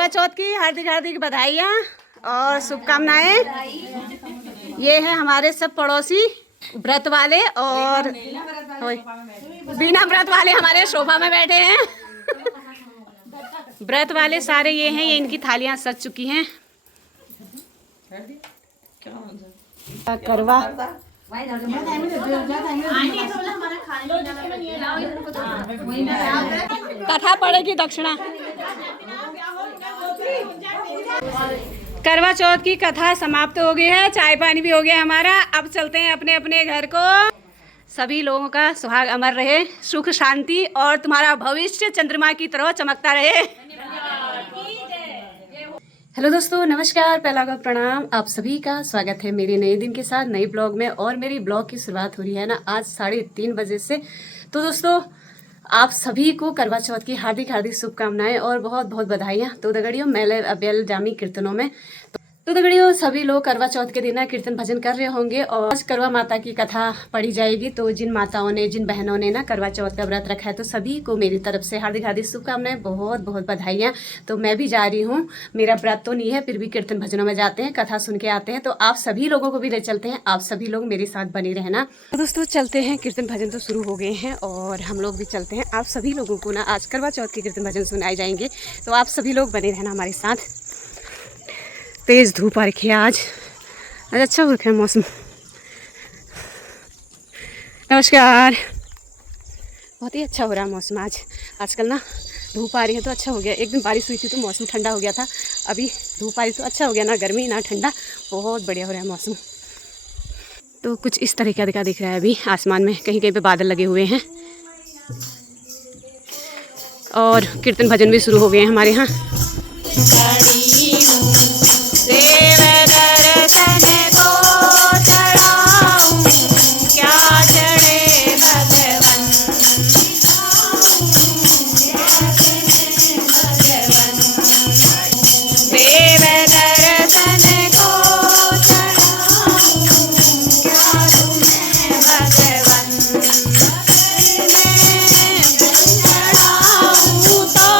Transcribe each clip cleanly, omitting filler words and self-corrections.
करवा चौथ की हार्दिक हार्दिक बधाइयाँ और शुभकामनाएं। ये है हमारे सब पड़ोसी व्रत वाले और बिना व्रत वाले हमारे शोभा में बैठे हैं। व्रत वाले सारे ये हैं, ये इनकी थालियां सज चुकी हैं। करवा कथा पड़ेगी दक्षिणा। करवा चौथ की कथा समाप्त हो गई है, चाय पानी भी हो गया हमारा। अब चलते हैं अपने अपने घर को। सभी लोगों का सुहाग अमर रहे, सुख शांति और तुम्हारा भविष्य चंद्रमा की तरह चमकता रहे। हेलो दोस्तों, नमस्कार, पहला का प्रणाम। आप सभी का स्वागत है मेरे नए दिन के साथ, नए ब्लॉग में। और मेरी ब्लॉग की शुरुआत हो रही है ना आज 3:30 बजे से। तो दोस्तों आप सभी को करवा चौथ की हार्दिक हार्दिक शुभकामनाएं और बहुत बहुत बधाइयाँ। तो दगड़ियों मेले अबेल जामी कीर्तनों में तो दगड़ियों सभी लोग करवा चौथ के दिन कीर्तन भजन कर रहे होंगे और आज करवा माता की कथा पढ़ी जाएगी। तो जिन माताओं ने, जिन बहनों ने ना करवा चौथ का व्रत रखा है, तो सभी को मेरी तरफ से हार्दिक हार्दिक शुभकामनाएं, बहुत बहुत बधाइयाँ। तो मैं भी जा रही हूँ, मेरा व्रत तो नहीं है, फिर भी कीर्तन भजनों में जाते हैं, कथा सुन के आते हैं। तो आप सभी लोगों को भी ले चलते हैं, आप सभी लोग मेरे साथ बने रहना। तो दोस्तों चलते हैं, कीर्तन भजन तो शुरू हो गए हैं और हम लोग भी चलते हैं। आप सभी लोगों को ना आज करवा चौथ के कीर्तन भजन सुनाए जाएंगे, तो आप सभी लोग बने रहना हमारे साथ। तेज धूप आ रखी है आज अच्छा हो रखा है मौसम। नमस्कार। बहुत ही अच्छा हो रहा है मौसम आज। आजकल ना धूप आ रही है तो अच्छा हो गया। एक दिन बारिश हुई थी तो मौसम ठंडा हो गया था, अभी धूप आ रही तो अच्छा हो गया, ना गर्मी ना ठंडा, बहुत बढ़िया हो रहा है मौसम। तो कुछ इस तरीके का दिख रहा है अभी आसमान में, कहीं कहीं पे बादल लगे हुए हैं और कीर्तन भजन भी शुरू हो गए हैं हमारे यहाँ। देव दर्शन को चढ़ाऊं, क्या चढ़े भगवन, देव दर्शन को चढ़ाऊं, क्या तुम्हें भगवन, चढ़ाऊं तो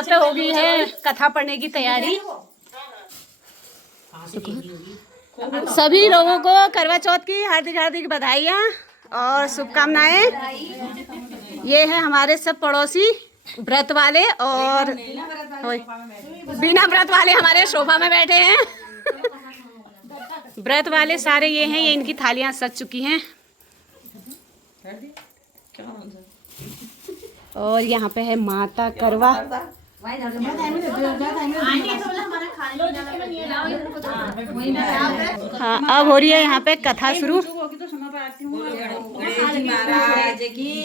यहाँ पे हो गई है कथा पढ़ने की तैयारी। सभी लोगों को करवा चौथ की हार्दिक हार्दिक बधाइयाँ और शुभकामनाएं। ये है हमारे सब पड़ोसी व्रत वाले और बिना व्रत वाले हमारे शोभा में बैठे हैं। व्रत वाले सारे ये हैं, ये इनकी थालियां सज चुकी हैं। और यहाँ पे है माता करवा। हाँ, अब हो रही है यहाँ पे कथा शुरू।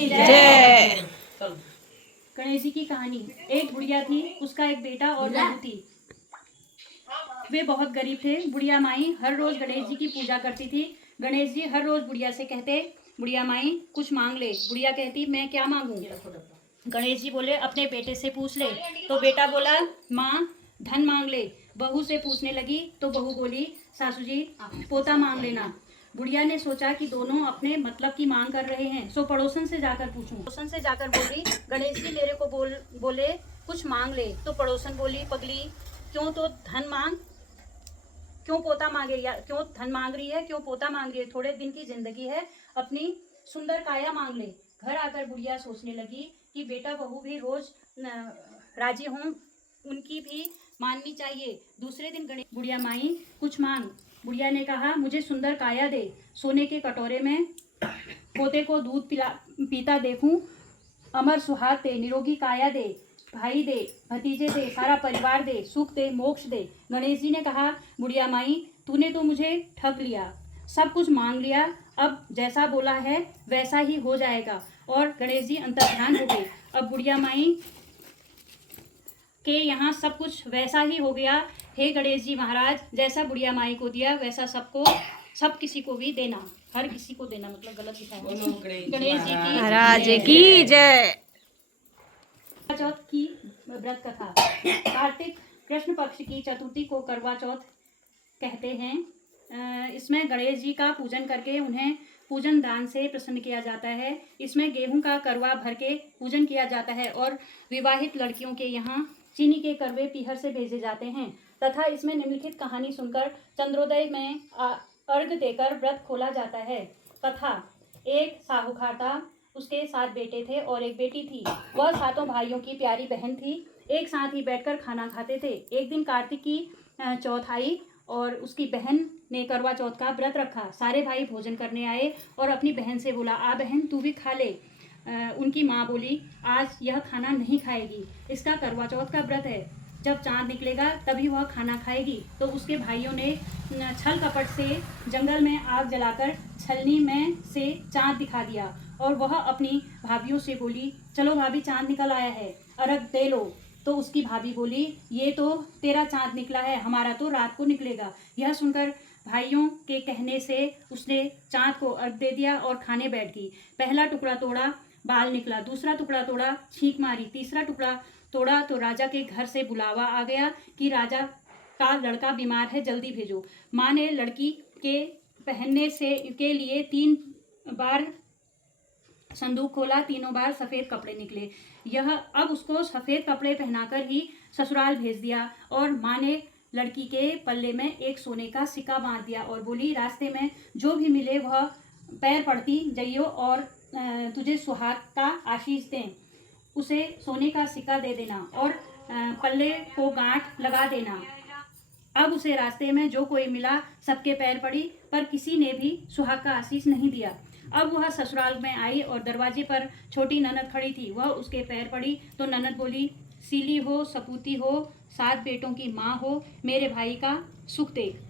जय। गणेश जी की कहानी। एक बुढ़िया थी, उसका एक बेटा और बहू थी। वे बहुत गरीब थे। बुढ़िया माई हर रोज गणेश जी की पूजा करती थी। गणेश जी हर रोज बुढ़िया से कहते, बुढ़िया माई कुछ मांग ले। बुढ़िया कहती, मैं क्या मांगूं? गणेश जी बोले, अपने बेटे से पूछ ले। तो बेटा बोला, माँ धन मांग ले। बहू से पूछने लगी तो बहू बोली, सासू जी पोता मांग लेना। बुढ़िया ने सोचा कि दोनों अपने मतलब की मांग कर रहे हैं, सो पड़ोसन से जाकर पूछूं। पड़ोसन से जाकर बोली, गणेश जी मेरे को बोले कुछ मांग ले। तो पड़ोसन बोली, पगली क्यों तो धन मांग, क्यों पोता मांगे, या क्यों धन मांग रही है, क्यों पोता मांग रही है? थोड़े दिन की जिंदगी है, अपनी सुंदर काया मांग ले। घर आकर बुढ़िया सोचने लगी कि बेटा बहू भी रोज राजी हों, उनकी भी माननी चाहिए। दूसरे दिन गणेश, बुढ़िया माई कुछ मांग। बुढ़िया ने कहा, मुझे सुंदर काया दे, सोने के कटोरे में पोते को दूध पीता देखूं, अमर सुहाग दे, निरोगी काया दे, भाई दे, भतीजे दे, सारा परिवार दे, सुख दे, मोक्ष दे। गणेश जी ने कहा, बुढ़िया माई तूने तो मुझे ठग लिया, सब कुछ मांग लिया, अब जैसा बोला है वैसा ही हो जाएगा। और गणेश जी अंतर्ध्यान हो गए। अब बुढ़िया माई के यहाँ सब कुछ वैसा ही हो गया। हे गणेश जी महाराज, जैसा बुढ़िया माई को दिया वैसा सब किसी को भी देना, हर किसी को देना, मतलब गलत लिखा है। गणेश जी की महाराज की जय। करवा चौथ की व्रत कथा। कार्तिक कृष्ण पक्ष की चतुर्थी को करवा चौथ कहते हैं। इसमें गणेश जी का पूजन करके उन्हें पूजन दान से प्रसन्न किया जाता है। इसमें गेहूं का करवा भर के पूजन किया जाता है और विवाहित लड़कियों के यहाँ चीनी के करवे पीहर से भेजे जाते हैं तथा इसमें निम्नलिखित कहानी सुनकर चंद्रोदय में अर्घ देकर व्रत खोला जाता है। कथा। एक साहूकार था, उसके 7 बेटे थे और एक बेटी थी। वह 7 भाइयों की प्यारी बहन थी। एक साथ ही बैठकर खाना खाते थे। एक दिन कार्तिक की चौथ आई और उसकी बहन ने करवा चौथ का व्रत रखा। सारे भाई भोजन करने आए और अपनी बहन से बोला, आ बहन तू भी खा ले। उनकी माँ बोली, आज यह खाना नहीं खाएगी, इसका करवा चौथ का व्रत है, जब चांद निकलेगा तभी वह खाना खाएगी। तो उसके भाइयों ने छल कपट से जंगल में आग जलाकर छलनी में से चांद दिखा दिया और वह अपनी भाभियों से बोली, चलो भाभी चांद निकल आया है, अर्घ दे लो। तो उसकी भाभी बोली, ये तो तेरा चांद निकला है, हमारा तो रात को निकलेगा। यह सुनकर भाइयों के कहने से उसने चांद को अर्घ दे दिया और खाने बैठ गई। पहला टुकड़ा तोड़ा, बाल निकला। दूसरा टुकड़ा तोड़ा, छींक मारी। तीसरा टुकड़ा तोड़ा तो राजा के घर से बुलावा आ गया कि राजा का लड़का बीमार है, जल्दी भेजो। माँ ने लड़की के पहनने से के लिए 3 बार संदूक खोला, तीनों बार सफ़ेद कपड़े निकले। यह अब उसको सफ़ेद कपड़े पहनाकर ही ससुराल भेज दिया और माँ ने लड़की के पल्ले में एक सोने का सिक्का बांध दिया और बोली, रास्ते में जो भी मिले वह पैर पड़ती जाइयो और तुझे सुहाग का आशीष दें, उसे सोने का सिक्का दे देना और पल्ले को गांठ लगा देना। अब उसे रास्ते में जो कोई मिला सबके पैर पड़ी, पर किसी ने भी सुहाग का आशीष नहीं दिया। अब वह ससुराल में आई और दरवाजे पर छोटी ननद खड़ी थी। वह उसके पैर पड़ी तो ननद बोली, सीली हो, सपूती हो, 7 बेटों की माँ हो, मेरे भाई का सुख देख।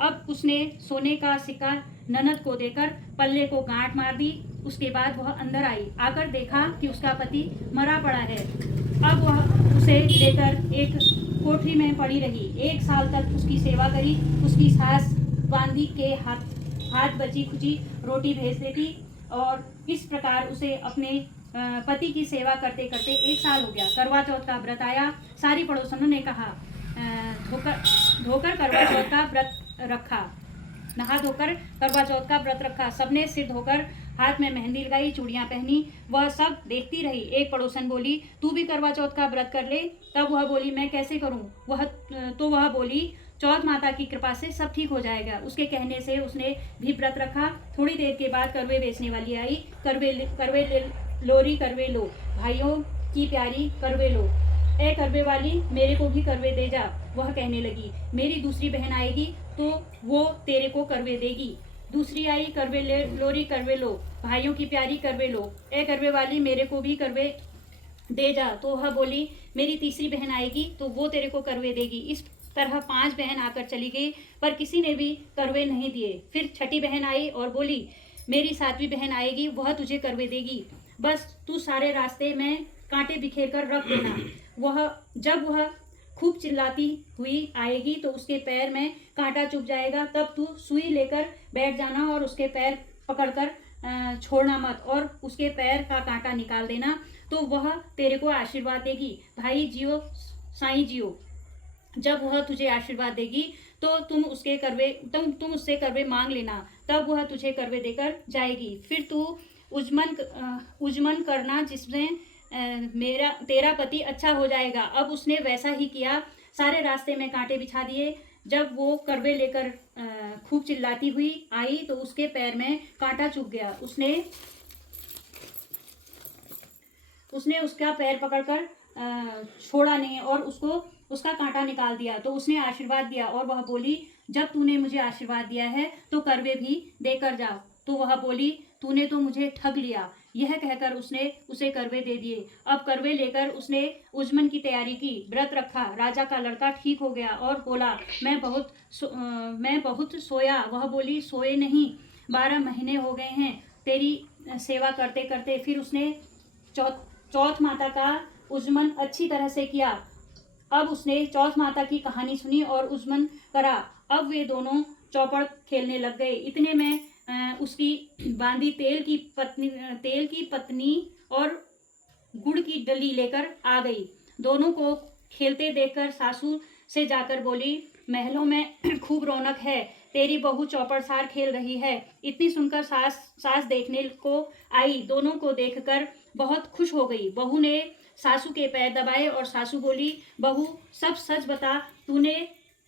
अब उसने सोने का सिक्का ननद को देकर पल्ले को गांठ मार दी। उसके बाद वह अंदर आई। आकर देखा कि उसका पति मरा पड़ा है। अब वह उसे लेकर एक कोठरी में पड़ी रही। 1 साल तक उसकी सेवा करी। उसकी सास बांदी के हाथ बची खुची रोटी भेज देती और इस प्रकार उसे अपने पति की सेवा करते करते 1 साल हो गया। करवा चौथ का व्रत आया। सारी पड़ोसनों ने कहा, धोकर करवा चौथ का व्रत रखा, नहा धोकर करवा चौथ का व्रत रखा। सबने सिर धोकर हाथ में मेहंदी लगाई, चूड़ियां पहनी, वह सब देखती रही। एक पड़ोसन बोली, तू भी करवा चौथ का व्रत कर ले। तब वह बोली, मैं कैसे करूं? वह बोली, चौथ माता की कृपा से सब ठीक हो जाएगा। उसके कहने से उसने भी व्रत रखा। थोड़ी देर के बाद करवे बेचने वाली आई। करवे लो भाइयों की प्यारी, करवे लो। ए करवे वाली, मेरे को भी करवे दे जा। वह कहने लगी, मेरी दूसरी बहन आएगी तो वो तेरे को करवे देगी। दूसरी आई, करवे लो भाइयों की प्यारी, करवे लो। ए करवे वाली, मेरे को भी करवे दे जा। तो वह बोली, मेरी तीसरी बहन आएगी तो वो तेरे को करवे देगी। इस तरह 5 बहन आकर चली गई, पर किसी ने भी करवे नहीं दिए। फिर छठी बहन आई और बोली, मेरी 7वीं बहन आएगी, वह तुझे करवे देगी। बस तू सारे रास्ते में कांटे बिखेर कर रख देना। जब वह खूब चिल्लाती हुई आएगी तो उसके पैर में कांटा चुभ जाएगा। तब तू सुई लेकर बैठ जाना और उसके पैर पकड़कर छोड़ना मत, और उसके पैर का कांटा निकाल देना, तो वह तेरे को आशीर्वाद देगी। भाई जियो, साईं जियो। जब वह तुझे आशीर्वाद देगी तो तुम उससे करवे मांग लेना, तब वह तुझे करवे देकर जाएगी। फिर तू उजमन करना, जिसमें तेरा पति अच्छा हो जाएगा। अब उसने वैसा ही किया, सारे रास्ते में कांटे बिछा दिए। जब वो करवे लेकर खूब चिल्लाती हुई आई तो उसके पैर में कांटा चुभ गया। उसने उसका पैर पकड़कर छोड़ा नहीं और उसका कांटा निकाल दिया। तो उसने आशीर्वाद दिया और वह बोली, जब तूने मुझे आशीर्वाद दिया है तो करवे भी देकर जा। तो वह बोली, तूने तो मुझे ठग लिया। यह कहकर उसने उसे करवे दे दिए। अब करवे लेकर उसने उजमन की तैयारी की, व्रत रखा। राजा का लड़का ठीक हो गया और बोला, मैं बहुत सोया। वह बोली, सोए नहीं, 12 महीने हो गए हैं तेरी सेवा करते करते। फिर उसने चौथ माता का उजमन अच्छी तरह से किया। अब उसने चौथ माता की कहानी सुनी और उजमन करा। अब वे दोनों चौपड़ खेलने लग गए। इतने में उसकी बांदी तेल की पत्नी और गुड़ की डली लेकर आ गई। दोनों को खेलते देखकर सासू से जाकर बोली, महलों में खूब रौनक है, तेरी बहू चौपड़सार खेल रही है। इतनी सुनकर सास देखने को आई। दोनों को देखकर बहुत खुश हो गई। बहू ने सासू के पैर दबाए और सासू बोली, बहू सब सच बता, तूने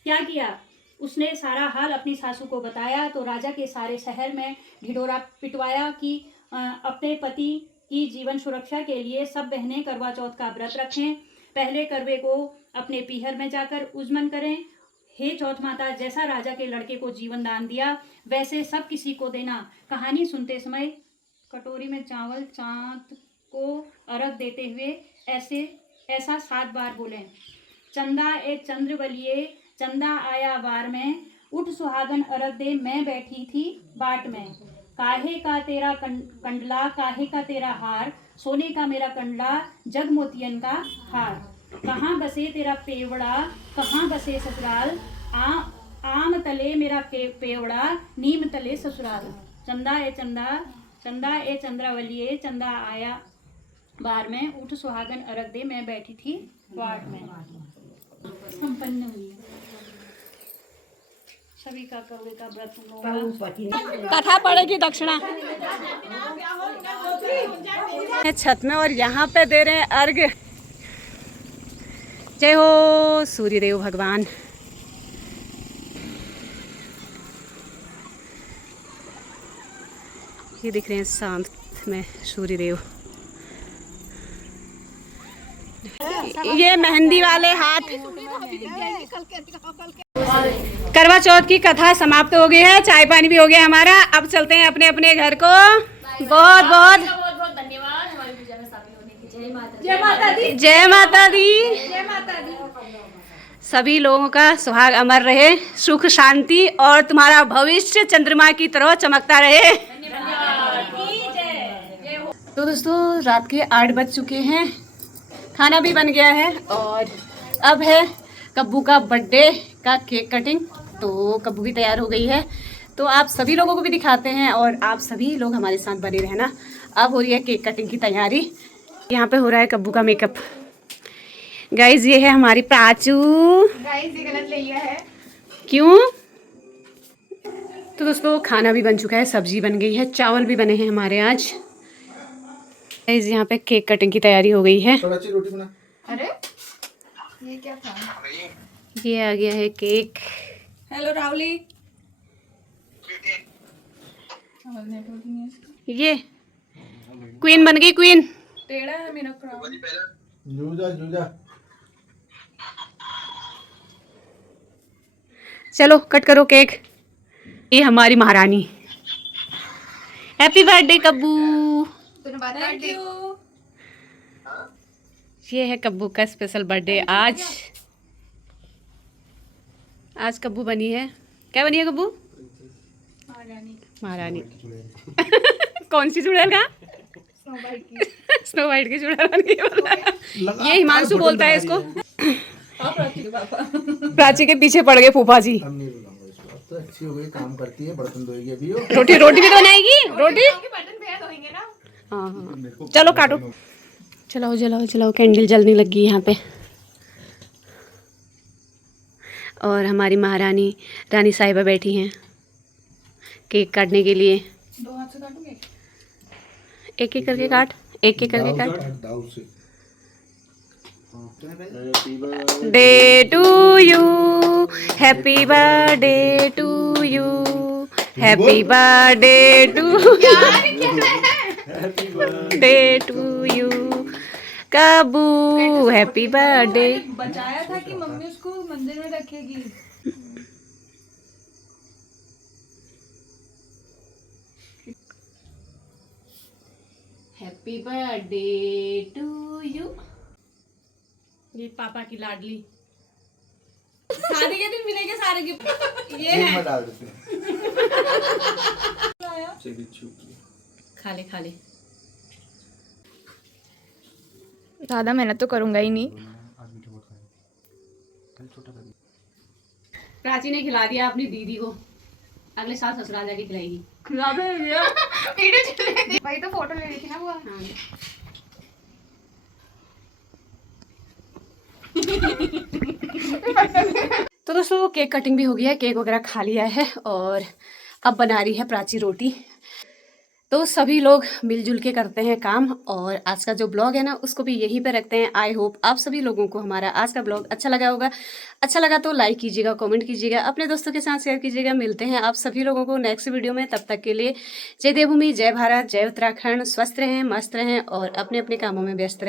क्या किया? उसने सारा हाल अपनी सासू को बताया तो राजा के सारे शहर में ढिढोरा पिटवाया कि अपने पति की जीवन सुरक्षा के लिए सब बहनें करवा चौथ का व्रत रखें। पहले करवे को अपने पीहर में जाकर उजमन करें। हे चौथ माता, जैसा राजा के लड़के को जीवन दान दिया वैसे सब किसी को देना। कहानी सुनते समय कटोरी में चावल चांद को अर्घ देते हुए ऐसा 7 बार बोलें। चंदा ए चंद्र बलिए, चंदा आया वार में, उठ सुहागन अर्घ दे, मैं बैठी थी बाट में। काहे का तेरा कंडला, काहे का तेरा हार, सोने का मेरा कंडला, जग मोतियन का हार। कहाँ बसे तेरा पेवड़ा, कहाँ बसे ससुराल, आम तले मेरा पेवड़ा, नीम तले ससुराल। चंदा ए चंद्रावलिए, चंदा आया बार में, उठ सुहागन अर्घ दे, मैं बैठी थी वाट में। संपन्न हुई सभी का कौवे का व्रत होगा। कथा पड़ेगी दक्षिणा छत में, और यहाँ पे दे रहे हैं अर्घ। जय हो सूर्यदेव भगवान। ये दिख रहे हैं शांत में सूर्यदेव। ये मेहंदी वाले हाथ। करवा चौथ की कथा समाप्त हो गई है, चाय पानी भी हो गया हमारा। अब चलते हैं अपने अपने घर को। बहुत बहुत धन्यवाद हमारी पूजा में शामिल होने की। जय माता दी। जय माता दी। सभी लोगों का सुहाग अमर रहे, सुख शांति और तुम्हारा भविष्य चंद्रमा की तरह चमकता रहे। तो दोस्तों, रात के 8 बज चुके हैं, खाना भी बन गया है और अब है कब्बू का बर्थडे का केक कटिंग। तो कब्बू भी तैयार हो गई है, तो आप सभी लोगों को भी दिखाते हैं और आप सभी लोग हमारे साथ बने रहना। अब हो रही है केक कटिंग की तैयारी। यहाँ पे हो रहा है कब्बू का मेकअप। गाइज, ये है हमारी प्राचू। गाइस, ये गलत ले लिया है। क्यों? तो दोस्तों खाना भी बन चुका है, सब्जी बन गई है, चावल भी बने हैं हमारे आज। यहाँ पे केक कटिंग की तैयारी हो गई है। रोटी बना। अरे ये क्या था? ये आ गया है केक। हेलो रावली। ये क्वीन बन गई, क्वीन। टेढ़ा है मेरा क्राउन। जूजा चलो कट करो केक। ये हमारी महारानी। Happy birthday Kabbu. Thank you. ये है कब्बू का स्पेशल बर्थडे आज। आज कब्बू बनी है, क्या बनी है कब्बू? महारानी। कौन सी चुड़ैल का? स्नो वाइट की चुड़ैल बन गई। ये हिमांशु बोलता है इसको। प्राची के पीछे पड़ गए फूफा जी। अब नहीं बुलाऊंगा इसको, अब तो अच्छी हो गई, काम करती है, बर्तन धोएगी अभी। रोटी भी तो बनाएगी रोटी। हाँ चलो काटो। चलाओ कैंडल जलने लगी यहाँ पे। और हमारी महारानी रानी साहिबा बैठी हैं केक काटने के लिए। 2 हाथ से काटोगे? एक एक करके काट, एक एक करके काट। दाऊ से। Day to you, happy birthday to you, happy birthday to you Kabbu, happy birthday. बचाया था कि मम्मी उसको मंदिर में रखेगी। Happy birthday to you. ये पापा की लाडली। शादी के दिन मिलेंगे सारे गिफ्ट। ये है। मैं डाल देती हूँ। खा ले। ज़्यादा मेहनत तो करूँगा ही नहीं। प्राची ने खिला दिया अपनी दीदी को, अगले साल ससुराल जाके खिलाएगी। भाई तो फोटो ले रही थी ना वो। हाँ। तो दोस्तों केक कटिंग भी हो गया है, केक वगैरह खा लिया है और अब बना रही है प्राची रोटी। तो सभी लोग मिलजुल के करते हैं काम और आज का जो ब्लॉग है ना उसको भी यहीं पे रखते हैं। आई होप आप सभी लोगों को हमारा आज का ब्लॉग अच्छा लगा होगा। अच्छा लगा तो लाइक कीजिएगा, कमेंट कीजिएगा, अपने दोस्तों के साथ शेयर कीजिएगा। मिलते हैं आप सभी लोगों को नेक्स्ट वीडियो में। तब तक के लिए जय देवभूमि, जय भारत, जय उत्तराखंड। स्वस्थ रहें, मस्त रहें और अपने अपने कामों में व्यस्त रहें।